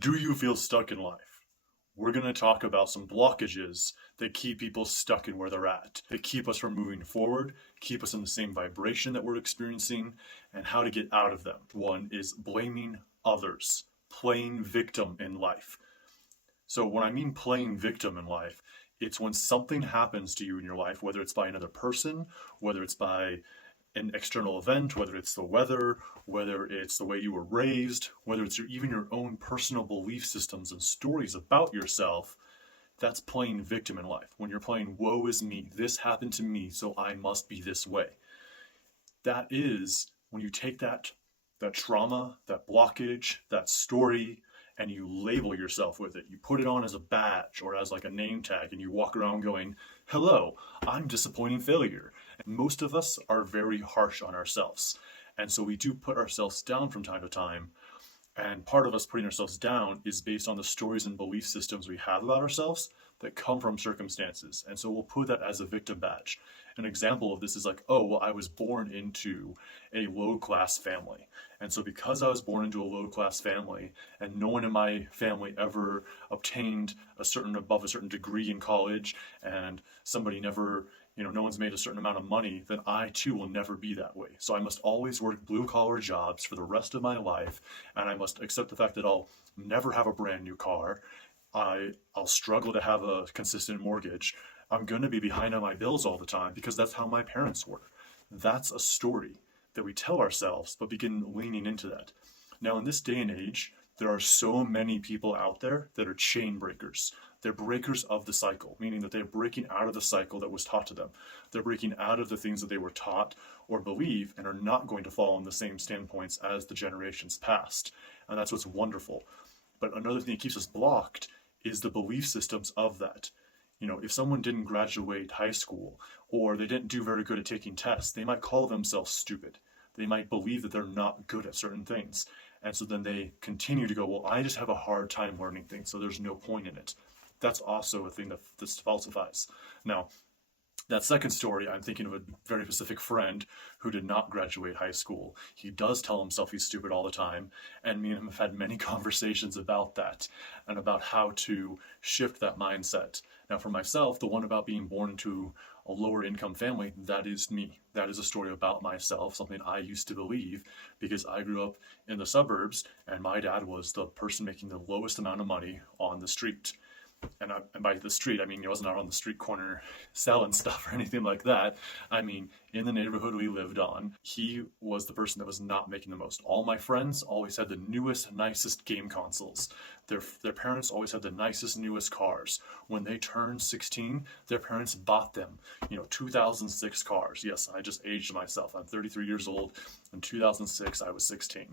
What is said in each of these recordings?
Do you feel stuck in life? We're going to talk about some blockages that keep people stuck in where they're at, that keep us from moving forward, keep us in the same vibration that we're experiencing, and how to get out of them. One is blaming others, playing victim in life. So, when I mean playing victim in life, it's when something happens to you in your life, whether it's by another person, whether it's by an external event, whether it's the weather, whether it's the way you were raised, whether it's even your own personal belief systems and stories about yourself. That's playing victim in life. When you're playing woe is me, this happened to me, so I must be this way. That is when you take that trauma, that blockage, that story, and you label yourself with it. You put it on as a badge or as like a name tag, and you walk around going, hello, I'm disappointing failure. And most of us are very harsh on ourselves. And so we do put ourselves down from time to time. And part of us putting ourselves down is based on the stories and belief systems we have about ourselves that come from circumstances. And so we'll put that as a victim badge. An example of this is like, oh, well, I was born into a low-class family. And so because I was born into a low-class family and no one in my family ever obtained above a certain degree in college, and somebody never, no one's made a certain amount of money, then I too will never be that way. So I must always work blue-collar jobs for the rest of my life, and I must accept the fact that I'll never have a brand new car. I'll struggle to have a consistent mortgage. I'm going to be behind on my bills all the time because that's how my parents were. That's a story that we tell ourselves, but begin leaning into that. Now, in this day and age, there are so many people out there that are chain breakers. They're breakers of the cycle, meaning that they're breaking out of the cycle that was taught to them. They're breaking out of the things that they were taught or believe and are not going to fall on the same standpoints as the generations past. And that's what's wonderful. But another thing that keeps us blocked is the belief systems of that. If someone didn't graduate high school or they didn't do very good at taking tests, they might call themselves stupid. They might believe that they're not good at certain things. And so then they continue to go, well, I just have a hard time learning things, so there's no point in it. That's also a thing that this falsifies. Now, that second story, I'm thinking of a very specific friend who did not graduate high school. He does tell himself he's stupid all the time, and me and him have had many conversations about that and about how to shift that mindset. Now, for myself, the one about being born into a lower income family, that is me. That is a story about myself, something I used to believe because I grew up in the suburbs and my dad was the person making the lowest amount of money on the street. And by the street, I mean he wasn't out on the street corner selling stuff or anything like that. I mean, in the neighborhood we lived on, he was the person that was not making the most. All my friends always had the newest, nicest game consoles. Their parents always had the nicest, newest cars. When they turned 16, their parents bought them, 2006 cars. Yes, I just aged myself. I'm 33 years old. In 2006, I was 16.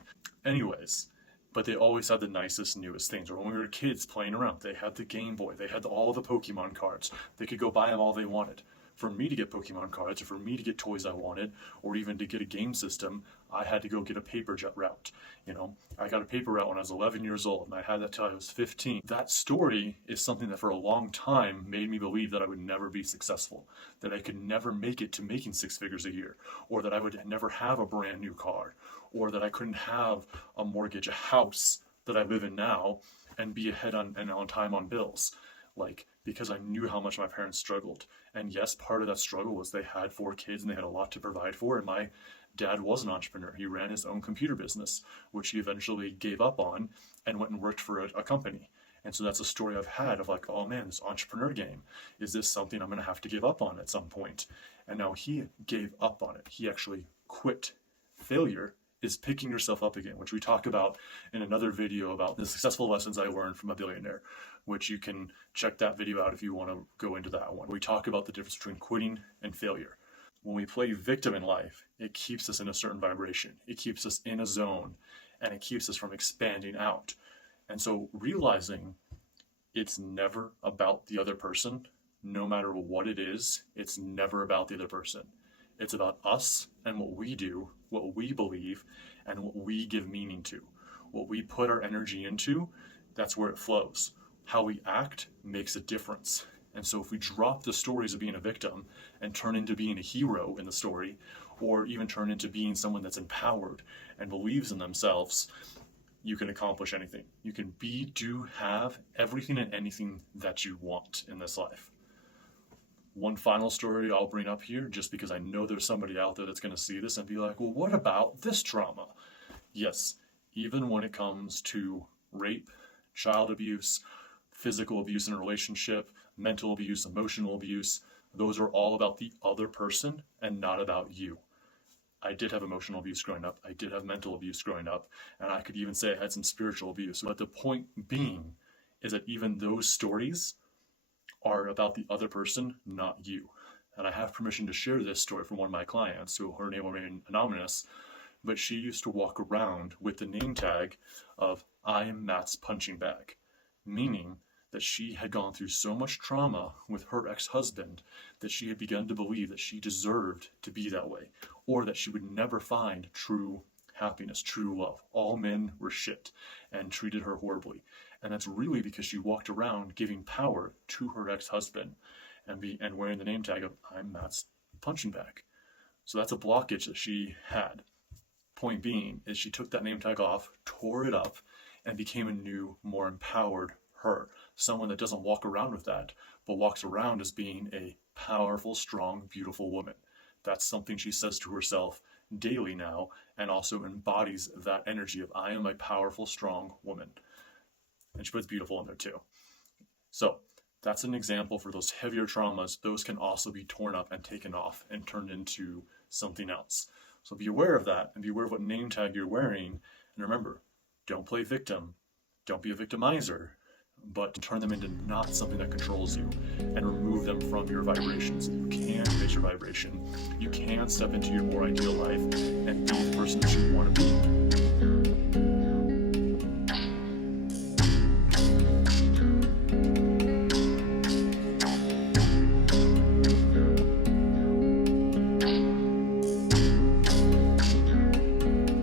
Anyways, but they always had the nicest, newest things. Or when we were kids playing around, they had the Game Boy. They had all the Pokemon cards. They could go buy them all they wanted. For me to get Pokemon cards, or for me to get toys I wanted, or even to get a game system, I had to go get a paper jet route. I got a paper route when I was 11 years old, and I had that till I was 15. That story is something that for a long time made me believe that I would never be successful, that I could never make it to making 6 figures a year, or that I would never have a brand new car, or that I couldn't have a mortgage, a house that I live in now, and be ahead on time on bills. Because I knew how much my parents struggled. And yes, part of that struggle was they had 4 kids and they had a lot to provide for. And my dad was an entrepreneur. He ran his own computer business, which he eventually gave up on and went and worked for a company. And so that's a story I've had of like, oh man, this entrepreneur game, is this something I'm going to have to give up on at some point? And now he gave up on it. He actually quit. Failure is picking yourself up again, which we talk about in another video about the successful lessons I learned from a billionaire, which you can check that video out if you want to go into that one. We talk about the difference between quitting and failure. When we play victim in life, it keeps us in a certain vibration. It keeps us in a zone, and it keeps us from expanding out. And so realizing it's never about the other person, no matter what it is, it's never about the other person. It's about us and what we do, what we believe, and what we give meaning to. What we put our energy into, that's where it flows. How we act makes a difference. And so if we drop the stories of being a victim and turn into being a hero in the story, or even turn into being someone that's empowered and believes in themselves, you can accomplish anything. You can be, do, have everything and anything that you want in this life. One final story I'll bring up here, just because I know there's somebody out there that's going to see this and be like, well, what about this trauma? Yes, even when it comes to rape, child abuse, physical abuse in a relationship, mental abuse, emotional abuse, those are all about the other person and not about you. I did have emotional abuse growing up. I did have mental abuse growing up. And I could even say I had some spiritual abuse. But the point being is that even those stories are about the other person, not you. And I have permission to share this story from one of my clients, who her name will remain anonymous, but she used to walk around with the name tag of I am Matt's punching bag, meaning that she had gone through so much trauma with her ex-husband that she had begun to believe that she deserved to be that way, or that she would never find true happiness, true love. All men were shit and treated her horribly. And that's really because she walked around giving power to her ex-husband and wearing the name tag of I'm Matt's punching bag. So that's a blockage that she had. Point being is she took that name tag off, tore it up, and became a new, more empowered her. Someone that doesn't walk around with that, but walks around as being a powerful, strong, beautiful woman. That's something she says to herself daily now, and also embodies that energy of I am a powerful, strong woman. And she puts beautiful in there too. So that's an example for those heavier traumas. Those can also be torn up and taken off and turned into something else. So be aware of that and be aware of what name tag you're wearing. And remember, don't play victim. Don't be a victimizer, but turn them into not something that controls you and remove them from your vibrations. You can raise your vibration. You can step into your more ideal life and be the person that you want to be.